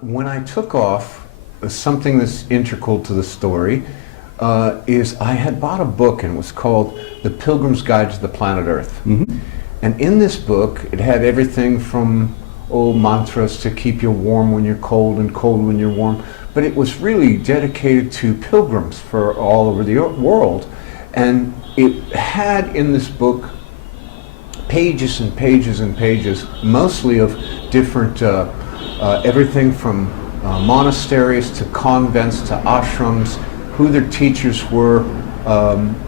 When I took off, something that's integral to the story is I had bought a book, and it was called The Pilgrim's Guide to the Planet Earth. Mm-hmm. And in this book, it had everything from old mantras to keep you warm when you're cold and cold when you're warm. But it was really dedicated to pilgrims for all over the world. And it had in this book pages and pages and pages, mostly of different, everything from monasteries to convents to ashrams, who their teachers were,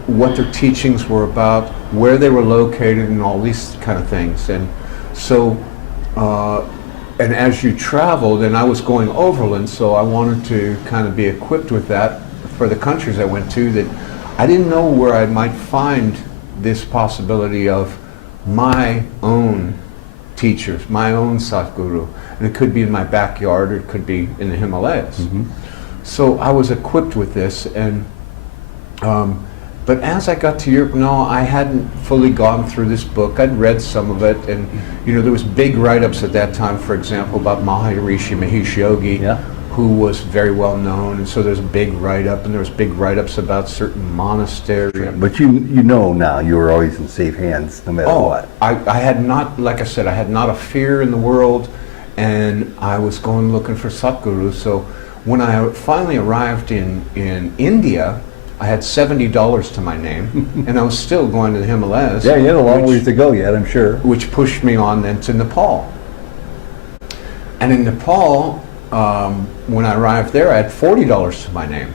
what their teachings were about, where they were located, and all these kind of things. And so, and as you traveled, and I was going overland, so I wanted to kind of be equipped with that for the countries I went to, that I didn't know where I might find this possibility of my own teachers, my own Satguru. And it could be in my backyard, or it could be in the Himalayas. Mm-hmm. So I was equipped with this, and but as I got to Europe, no, I hadn't fully gone through this book. I'd read some of it, and you know, there was big write-ups at that time, for example, about Maharishi Mahesh Yogi, Yeah. who was very well known, and so there's a big write-up, and there was big write-ups about certain monasteries. But you know now you were always in safe hands no matter what. I had not, like I said, I had not a fear in the world, and I was going looking for Satguru. So when I finally arrived in India, I had $70 to my name, and I was still going to the Himalayas. Yeah, you had a long ways to go yet, I'm sure. Which pushed me on then to Nepal. And in Nepal, when I arrived there, I had $40 to my name.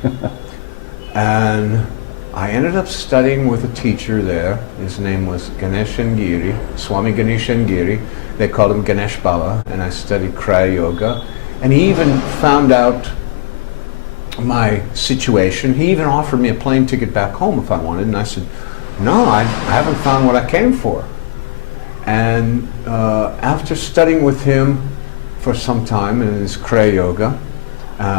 And I ended up studying with a teacher there. His name was Ganeshan Giri, Swami Ganeshan Giri. They called him Ganesh Baba, and I studied Kriya Yoga. And he even found out my situation. He even offered me a plane ticket back home if I wanted, and I said, no, I haven't found what I came for. And after studying with him for some time in his Kriya Yoga,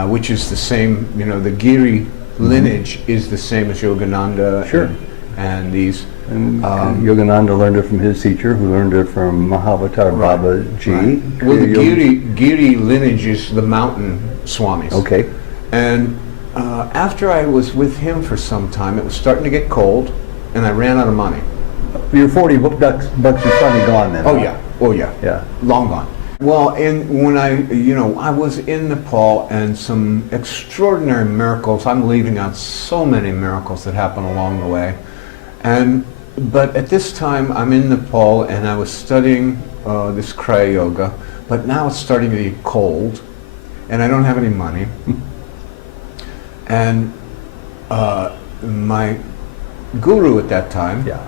which is the same, you know, the Giri lineage is the same as Yogananda. Sure. And these. And Yogananda learned it from his teacher, who learned it from Mahavatar Right, Baba Ji. right. Well, the Giri lineage is the mountain swamis. Okay. And after I was with him for some time, it was starting to get cold, and I ran out of money. Your 40 bucks is probably gone then. Oh huh? yeah, oh yeah, Yeah. long gone. Well, and when I was in Nepal, and some extraordinary miracles. I'm leaving out so many miracles that happened along the way, but at this time I'm in Nepal, and I was studying this Kriya Yoga, but now it's starting to get cold, and I don't have any money. And my guru at that time, Yeah.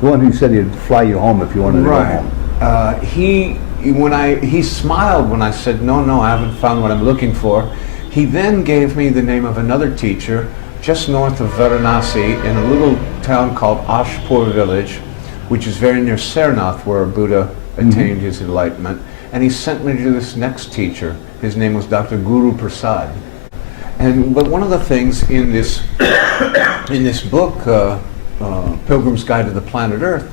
The one who said he'd fly you home if you wanted to go right, home. he smiled when I said, no, I haven't found what I'm looking for. He then gave me the name of another teacher just north of Varanasi in a little town called Ashpur village, which is very near Sarnath, where Buddha attained his enlightenment. And he sent me to this next teacher. His name was Dr. Guru Prasad. But one of the things in this book, Pilgrim's Guide to the Planet Earth,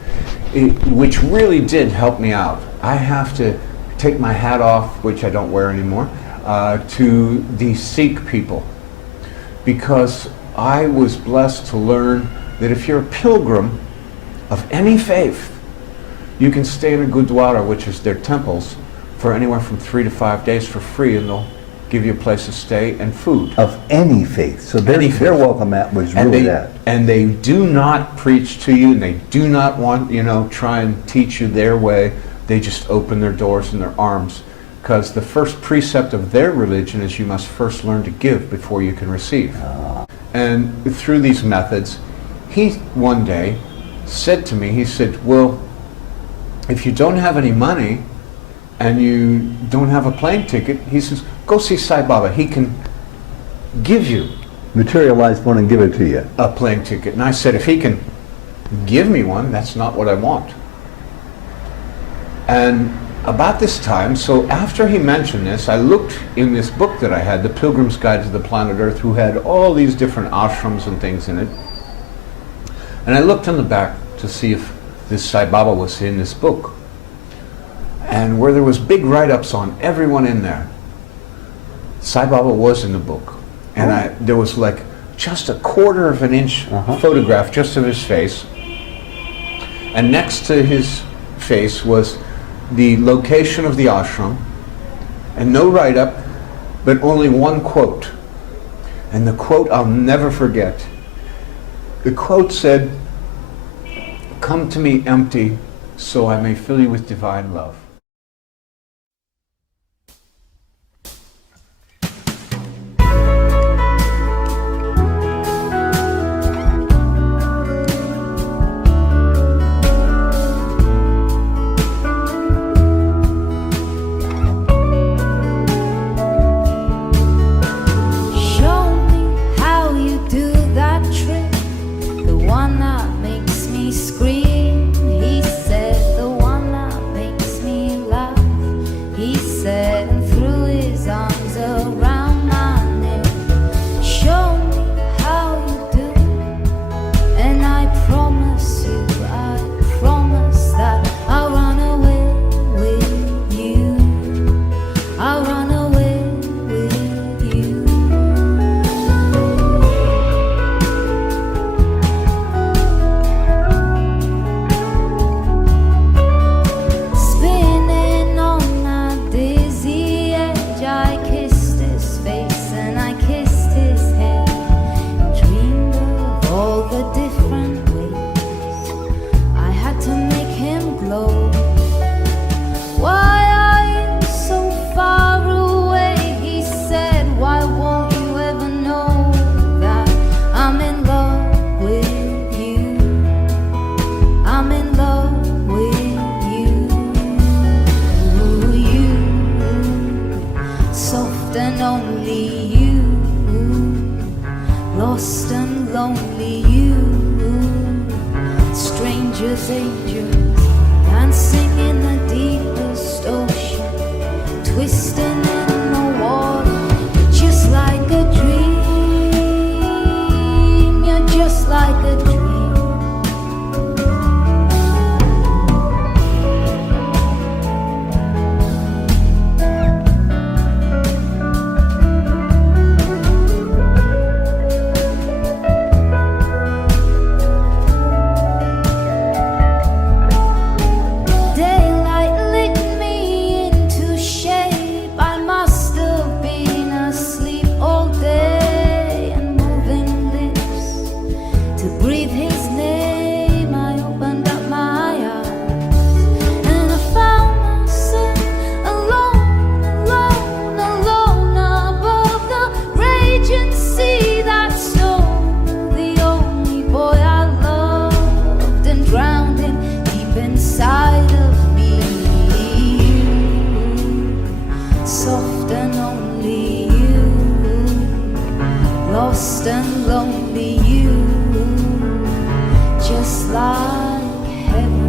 which really did help me out. I have to take my hat off, which I don't wear anymore, to the Sikh people, because I was blessed to learn that if you're a pilgrim of any faith, you can stay in a gurdwara, which is their temples, for anywhere from 3 to 5 days for free, and they'll give you a place to stay and food. Of any faith. So their welcome mat was really that. And they do not preach to you, and they do not want, try and teach you their way. They just open their doors and their arms, because the first precept of their religion is you must first learn to give before you can receive. And through these methods, he one day said to me, he said, well, if you don't have any money and you don't have a plane ticket, he says, go see Sai Baba. He can give you Materialize one and give it to you. a plane ticket. And I said, if he can give me one, that's not what I want. And about this time, so after he mentioned this, I looked in this book that I had, The Pilgrim's Guide to the Planet Earth, who had all these different ashrams and things in it. And I looked on the back to see if this Sai Baba was in this book. And where there was big write-ups on everyone in there. Sai Baba was in the book, and there was like just a quarter of an inch photograph just of his face, and next to his face was the location of the ashram, and no write-up, but only one quote. And the quote I'll never forget. The quote said, "Come to me empty, so I may fill you with divine love." Lost and lonely you, strangers, angels, dancing in the deepest ocean, twisting in the water. You're just like a dream, you're just like a dream. Lost and lonely you, just like heaven.